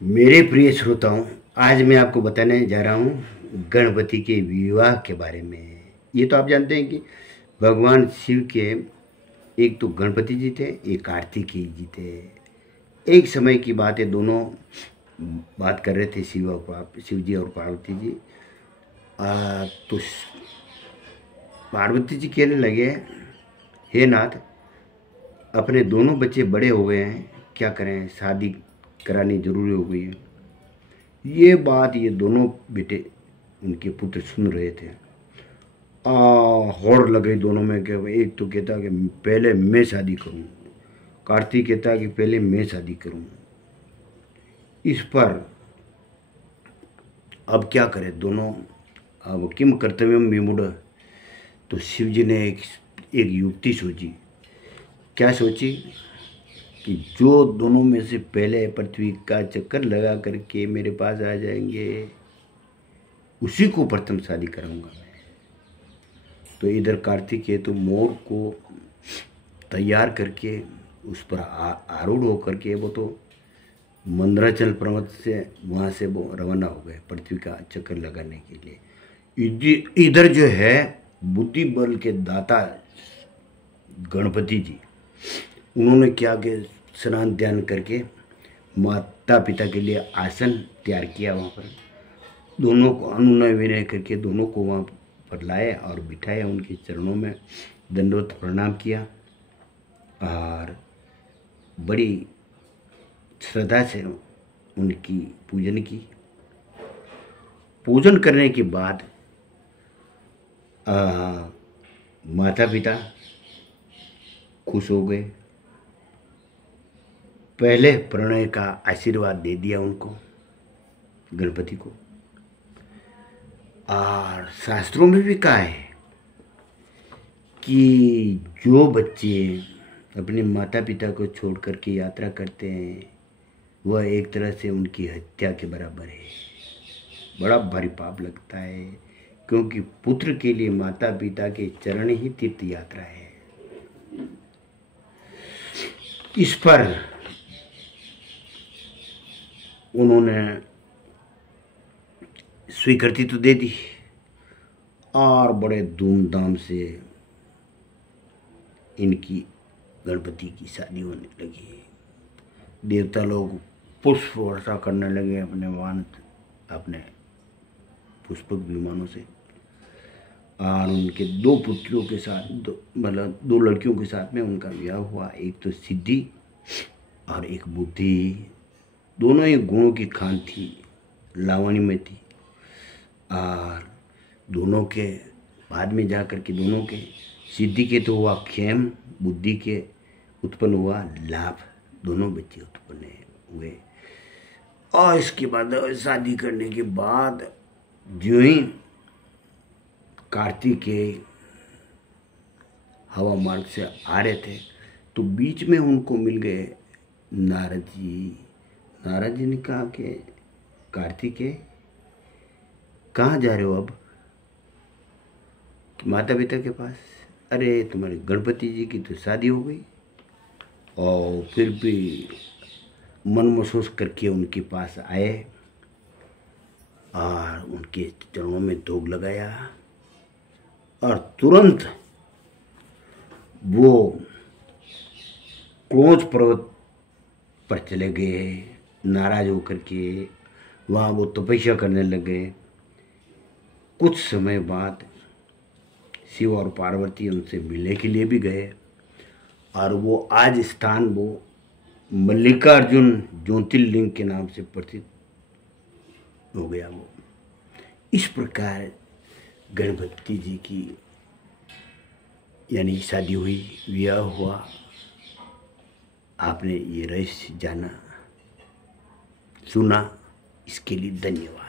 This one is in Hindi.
मेरे प्रिय श्रोताओं, आज मैं आपको बताने जा रहा हूँ गणपति के विवाह के बारे में। ये तो आप जानते हैं कि भगवान शिव के एक तो गणपति जी थे, एक कार्तिकेय जी थे। एक समय की बात है, दोनों बात कर रहे थे, शिव जी और पार्वती जी। तो पार्वती जी कहने लगे, हे नाथ, अपने दोनों बच्चे बड़े हो गए हैं, क्या करें, शादी करानी जरूरी हो गई है। ये बात ये दोनों बेटे उनके पुत्र सुन रहे थे। होड़ लग गई दोनों में कि एक तो कहता कि पहले मैं शादी करूं, कार्तिक कहता कि पहले मैं शादी करूं। इस पर अब क्या करें दोनों, अब किम कर्तव्यम विमूढ़। तो शिव जी ने एक युक्ति सोची। क्या सोची कि जो दोनों में से पहले पृथ्वी का चक्कर लगा करके मेरे पास आ जाएंगे, उसी को प्रथम शादी कराऊंगा मैं। तो इधर कार्तिक है तो मोर को तैयार करके उस पर आरूढ़ होकर के वो तो मंदराचल पर्वत से वहाँ से वो रवाना हो गए पृथ्वी का चक्कर लगाने के लिए। इधर जो है बुद्धि बल के दाता गणपति जी, उन्होंने क्या कि स्नान ध्यान करके माता पिता के लिए आसन तैयार किया। वहाँ पर दोनों को अनुनय विनय करके दोनों को वहाँ पर लाए और बिठाए, उनके चरणों में दंडवत प्रणाम किया और बड़ी श्रद्धा से उनकी पूजन की। पूजन करने के बाद माता पिता खुश हो गए। पहले प्रणय का आशीर्वाद दे दिया उनको, गणपति को। और शास्त्रों में भी कहा है कि जो बच्चे अपने माता पिता को छोड़ करके यात्रा करते हैं, वह एक तरह से उनकी हत्या के बराबर है। बड़ा भारी पाप लगता है, क्योंकि पुत्र के लिए माता पिता के चरण ही तीर्थ यात्रा है। इस पर उन्होंने स्वीकृति तो दे दी और बड़े धूमधाम से इनकी गणपति की शादी होने लगी। देवता लोग पुष्प वर्षा करने लगे अपने पुष्पक विमानों से। और उनके दो पुत्रियों के साथ, मतलब दो लड़कियों के साथ में उनका विवाह हुआ। एक तो सिद्धि और एक बुद्धि। दोनों ही गुणों की खान थी, लावणी में थी। और दोनों के बाद में जा कर के दोनों के, सिद्धि के तो हुआ क्षेम, बुद्धि के उत्पन्न हुआ लाभ। दोनों बच्चे उत्पन्न हुए। और इसके बाद शादी करने के बाद जो ही कार्तिकेय हवा मार्ग से आ रहे थे, तो बीच में उनको मिल गए नारद जी। नारद जी ने कहा कि कार्तिकेय कहाँ जा रहे हो अब? माता पिता के पास। अरे तुम्हारे गणपति जी की तो शादी हो गई। और फिर भी मन महसूस करके उनके पास आए और उनके चरणों में धूप लगाया और तुरंत वो क्रोध पर्वत पर चले गए। नाराज होकर के वहाँ वो तपस्या करने लगे। कुछ समय बाद शिव और पार्वती उनसे मिलने के लिए भी गए और वो आज स्थान वो मल्लिकार्जुन ज्योतिर्लिंग के नाम से प्रसिद्ध हो गया। वो इस प्रकार गणपति जी की यानी शादी हुई, विवाह हुआ। आपने ये रहस्य जाना, सुना, इसके लिए धन्यवाद।